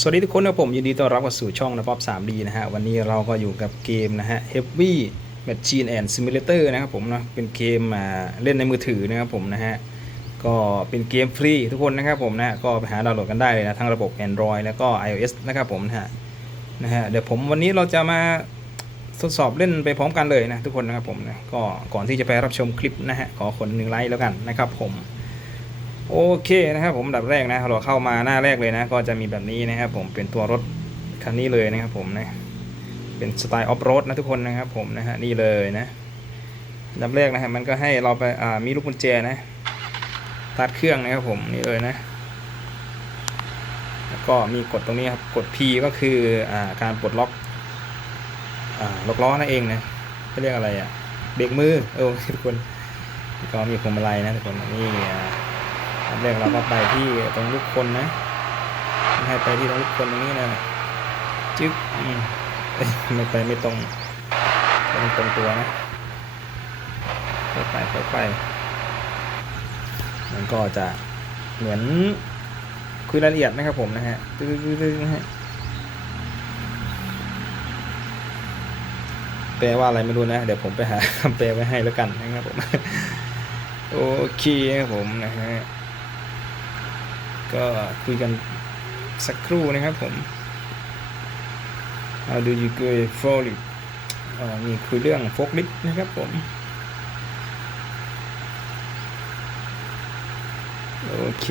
สวัสดีทุกคนนะครับผมยินดีต้อนรับเข้าสู่ช่องนะป๊อป 3D นะฮะวันนี้เราก็อยู่กับเกมนะฮะ Heavy Machine and Simulator นะครับผมนะเป็นเกมอ่าเล่นในมือถือนะครับผมนะฮะก็เป็นเกมฟรีทุกคนนะครับผมนะก็ไปหาดาวน์โหลดกันได้เลยนะทั้งระบบ Android แล้วก็ iOS นะครับผมนะฮะนะฮะเดี๋ยวผมวันนี้เราจะมาทดสอบเล่นไปพร้อมกันเลยนะทุกคนนะครับผมนะก็ก่อนที่จะไปรับชมคลิปนะฮะขอคนหนึ่งไลค์แล้วกันนะครับผม โอเคนะครับผมดับแรกนะเราเข้ามาหน้าแรกเลยนะ ก็จะมีแบบนี้นะครับผมเป็นตัวรถคันนี้เลยนะครับผมนะเป็นสไตล์ออฟโรดนะทุกคนนะครับผมนะฮะนี่เลยนะดับแรกนะฮะมันก็ให้เราไปอ่ามีลูกกุญแจนะตัดเครื่องนะครับผมนี่เลยนะแล้วก็มีกดตรงนี้ครับกด P ก็คืออ่าการปลดล็อกอ่าล็อกล้อนั่นเองนะเขาเรียกอะไรอะเบรกมือเออทุกคนก็มีพวงมาลัยนะทุกคนนี่อ่า อันแรกเราก็ไปที่ตรงลูกคนนะให้ไปที่ตรงลูกคนตรงนี้นะจึ๊กไม่ไปไม่ตรงตรงตรงตัวนะค่อยไปค่อยไป มันก็จะเหมือนคุยรายละเอียดนะครับผมนะฮะตึ๊ดๆนะฮะแปลว่าอะไรไม่รู้นะ เดี๋ยวผมไปหาคำแปลไว้ให้แล้วกันนะครับผม โอเคครับผมนะฮะ ก็คุยกันสักครู่นะครับผม How do you go for it อ่ามีคุยเรื่องโฟกลิฟนะครับผม โอเค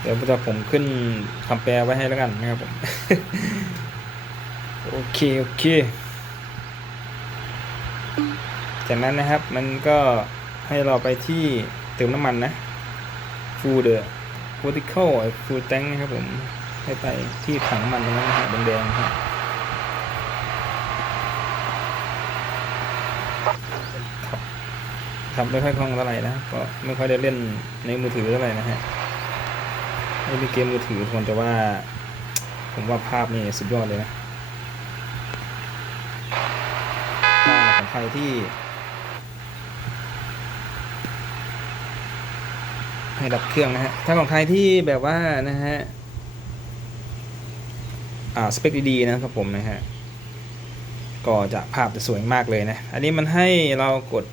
เดี๋ยวจะผมขึ้นคำแปลไว้ให้แล้วกันนะครับผม โอเค โอเค จากนั้นนะครับมันก็ ให้เราไปที่เติมน้ำมันนะ full the vertical full tank นะครับผม ให้ไปที่ถังน้ำมันตรงนั้นนะฮะแดงๆนะครับครับทำไม่ค่อยคล่องเท่าไหร่นะก็ไม่ค่อยได้เล่นในมือถือเท่าไหร่นะฮะไม่ได้เกมมือถือทุกคนแต่ว่า ผมว่าภาพนี่สุดยอดเลยนะถ้าของใครที่ ให้ดับเครื่องนะฮะ ถ้าของใครที่แบบว่านะฮะ อ่า สเปคดีๆนะครับผมนะฮะ ก็จะภาพจะสวยมากเลยนะ อันนี้มันให้เรากด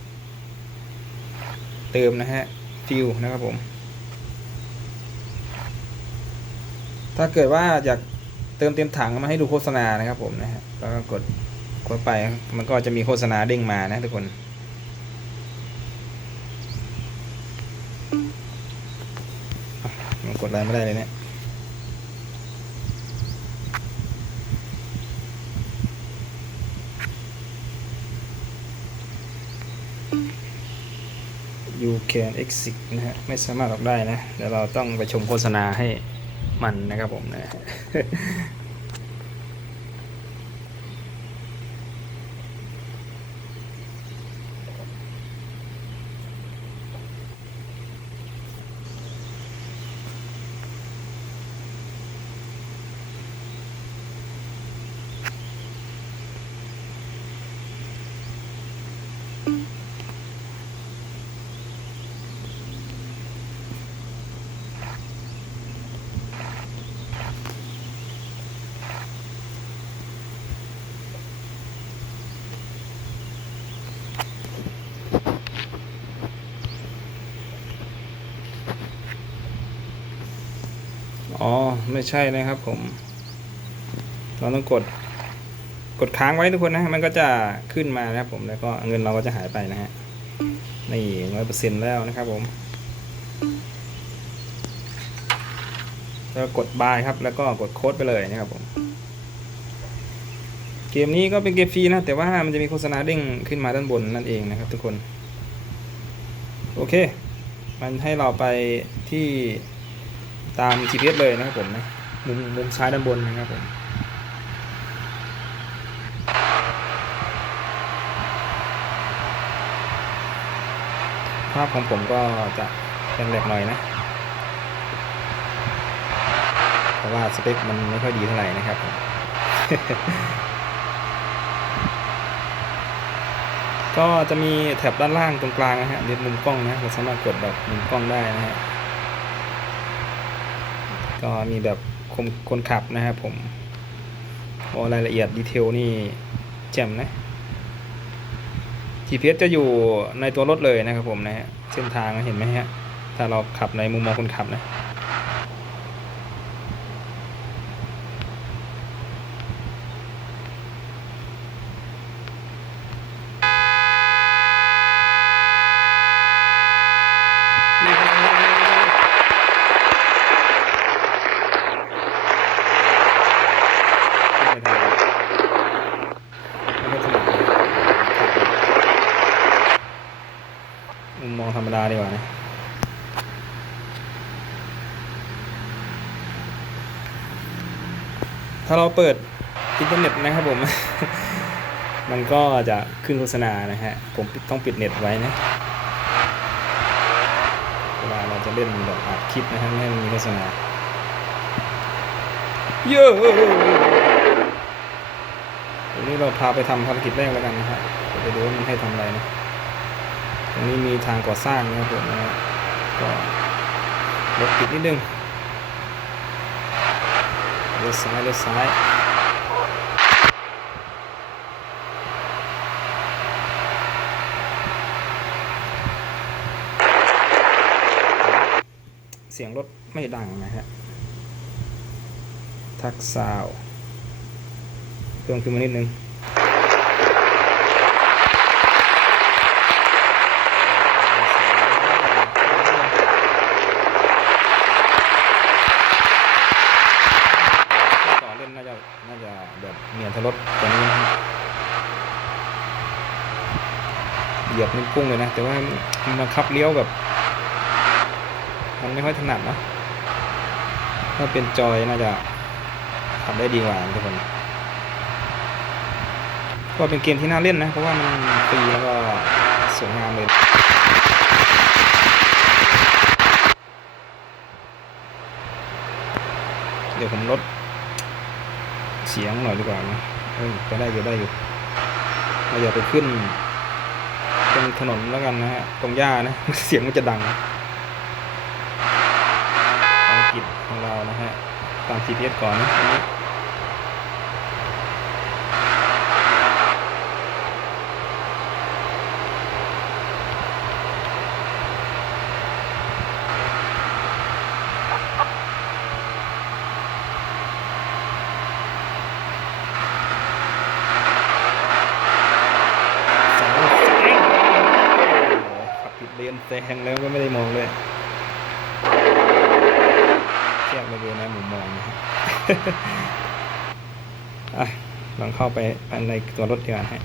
เติมนะฮะ ฟิลนะครับผม ถ้าเกิดว่าอยากเติมเต็มถังมาให้ดูโฆษณานะครับผมนะฮะ แล้วก็กดกดไป มันก็จะมีโฆษณาเด้งมานะทุกคน มัน กดไลน์ไม่ได้เลยเนี่ย you can exit นะฮะ ไม่สามารถออกได้นะ เดี๋ยวเราต้องไปชมโฆษณาให้มันนะครับผมนะ อ๋อ ไม่ใช่นะครับผม เราต้องกด กดค้างไว้ทุกคนนะ มันก็จะขึ้นมานะครับผม แล้วก็เงินเราก็จะหายไปนะฮะ นี่ร้อยเปอร์เซ็นต์แล้วนะครับผม แล้วกดบายครับ แล้วก็กดโค้ดไปเลยนะครับผม เกมนี้ก็เป็นเกมฟรีนะ แต่ว่ามันจะมีโฆษณาเด้งขึ้นมาด้านบนนั่นเองนะครับ ทุกคน โอเค มันให้เราไปที่ ตาม GPS เลยนะครับผมนะมุมมุมซ้ายด้านบนนะครับผมภาพของผมก็จะเป็นแหลกหน่อยนะ เพราะว่าสเปคมันไม่ค่อยดีเท่าไหร่นะครับ ก็จะมีแถบด้านล่างตรงกลางนะฮะเรียนมุมกล้องนะเราสามารถกดแบบมุมกล้องได้นะฮะ ก็มีแบบคนคนขับนะครับผมโอ้รายละเอียดดีเทลนี่แจ่มนะ GPS จะอยู่ในตัวรถเลยนะครับผมนะฮะเส้นทางเห็นไหมฮะถ้าเราขับในมุมมองคนขับนะ มุมมองธรรมดาดีกว่านะ ถ้าเราเปิดอินเทอร์เน็ตนะครับผม มันก็จะขึ้นโฆษณานะฮะ ผมต้องปิดเน็ตไว้นะ เวลาเราจะเล่นแบบอัดคลิปนะฮะไม่ให้มันมีโฆษณา เยอะวันนี้เราพาไปทำภารกิจแรกแล้วกันนะฮะเดี๋ยวไปดูว่ามันให้ทำอะไรนะ ตรงนี้มีทางก่อสร้างนะครับผมนะฮะก็รถติดนิดนึง เลี้ยวซ้ายเลี้ยวซ้ายเสียงรถไม่ดังนะฮะ ทักซาวเพิ่มขึ้นมานิดนึง ต่อเล่นน่าจะน่าจะแบบเมียนทะลดตัวนี้นะฮะ เหยียบนิ้วกุ้งเลยนะ แต่ว่ามันบังคับเลี้ยวแบบ มันไม่ค่อยถนัดนะถ้าเป็นจอยน่าจะขับได้ดีกว่าทุกคนก็เป็นเกมที่น่าเล่นนะ เพราะว่ามันฟรีแล้วก็สวยงามเลยเดี๋ยวผมลดเสียงหน่อยดีกว่านะเอ้ยก็ได้อยู่ได้อยู่เราอย่าไปขึ้น ตรงถนนแล้วกันนะฮะ ตรงหญ้านะ เสียงมันจะดังภารกิจของเรานะฮะตาม GPS ก่อนนะอันนี้สองขับผิดเลน แซงแล้วก็ไม่ได้มองเลยแคบเหลยเกินนะมุมมองนะอะลองเข้าไปภายในตัวรถดีกว่าฮะ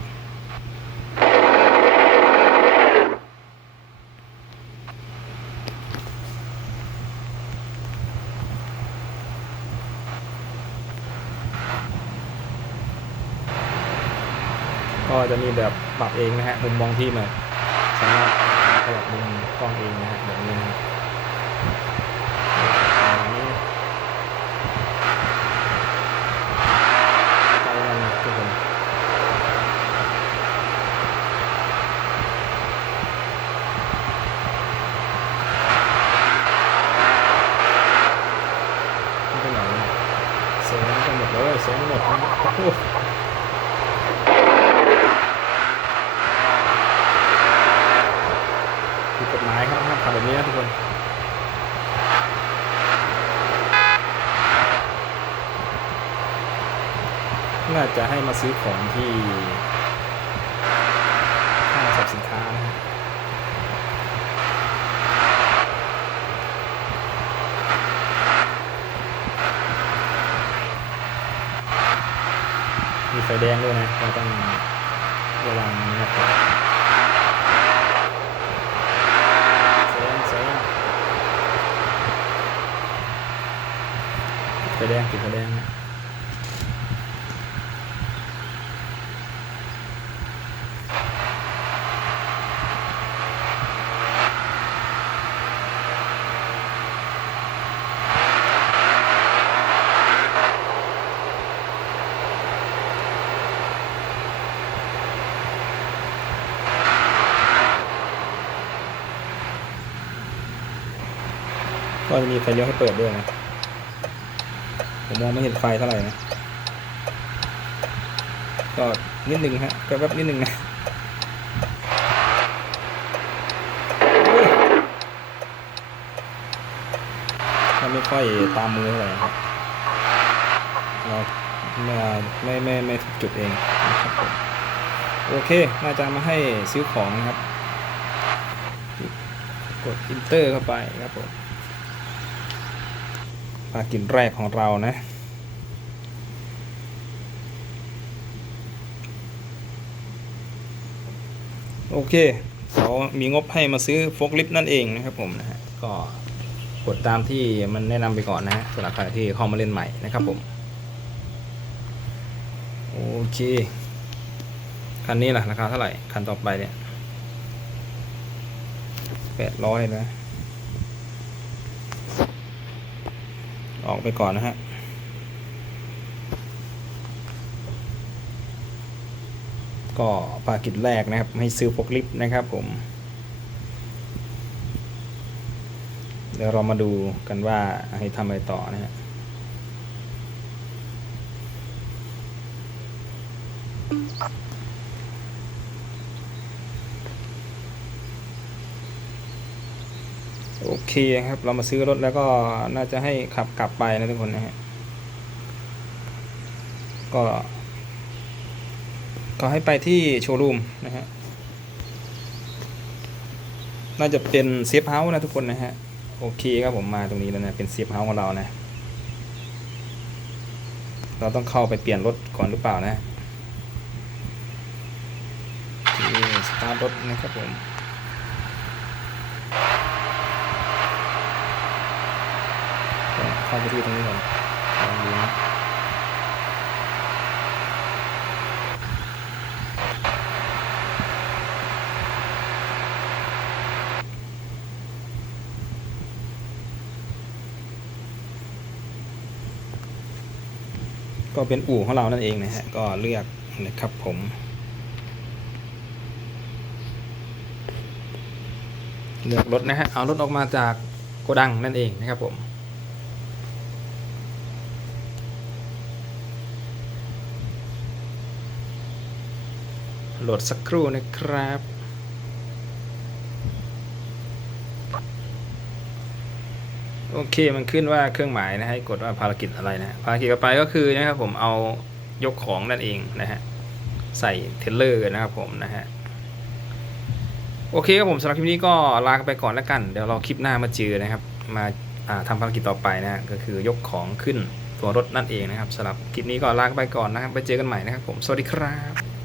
ก็จะมีแบบปรับเองนะฮะมุมมองที่แบบสามารถ ขยับมุมกล้องเองนะฮะแบบนี้นะครับนนี้ไกลแล้วนะทุกคน ไม่เป็นไรนะเสียงกันหมดเลยเสียงหมดนะโอ้โหผิดกฎหมายครับห้ามขับแบบนี้นะทุกคน น่าจะให้มาซื้อของที่ห้างสรรพสินค้ามีไฟแดงด้วยนะเราต้องระวังนะครับแซงแซงไฟแดงติดไฟแดงนะ ก็จะมีไฟเลี้ยวให้เปิดด้วยนะ ผมมองไม่เห็นไฟเท่าไหร่นะ ก็นิดนึงฮะแป๊บๆนิดนึงนะอุ้ยมันไม่ค่อยตามมือเท่าไหร่ครับเราไม่ไม่ไม่ไม่ถูกจุดเองนะครับผมโอเค น่าจะมาให้ซื้อของนะครับ กด enter เข้าไปครับผมากิจแรกของเรานะ โอเคเขามีงบให้มาซื้อโฟกลิฟต์นั่นเองนะครับผมนะฮะก็กดตามที่มันแนะนำไปก่อนนะฮะสำหรับใครที่เข้ามาเล่นใหม่นะครับผม โอเค คันนี้ล่ะ ราคาเท่าไหร่ คันต่อไปเนี่ยแปดร้อยนะ ออกไปก่อนนะฮะก็ภารกิจแรกนะครับ ให้ซื้อพกลิฟต์นะครับผม เดี๋ยวเรามาดูกันว่าให้ทำอะไรต่อนะฮะ โอเคครับ เรามาซื้อรถแล้วก็น่าจะให้ขับกลับไปนะทุกคนนะฮะก็ก็ให้ไปที่โชว์รูมนะฮะน่าจะเป็นเซฟเฮาส์นะทุกคนนะฮะโอเคครับผมมาตรงนี้แล้วนะเป็นเซฟเฮาส์ของเรานะ เราต้องเข้าไปเปลี่ยนรถก่อนหรือเปล่านะสตาร์ทรถนะครับผม ก็ เข้าไปที่ตรงนี้ก่อนลองดูนะก็เป็นอู่ของเรานั่นเองนะฮะ ก็เลือกนะครับผม เลือกรถนะฮะ เอารถออกมาจากโกดังนั่นเองนะครับผม โหลดสักครู่นะครับ โอเคมันขึ้นว่าเครื่องหมายนะให้กดว่าภารกิจอะไรนะภารกิจต่อไปก็คือนะครับผมเอายกของนั่นเองนะฮะใส่เทเลอร์นะครับผมนะฮะโอเคครับผมสำหรับคลิปนี้ก็ลาไปก่อนแล้วกัน เดี๋ยวเราคลิปหน้ามาเจอนะครับ มาทำภารกิจต่อไปนะฮะก็คือยกของขึ้นตัวรถนั่นเองนะครับสำหรับคลิปนี้ก็ลาไปก่อนนะครับ ไปเจอกันใหม่นะครับผม สวัสดีครับ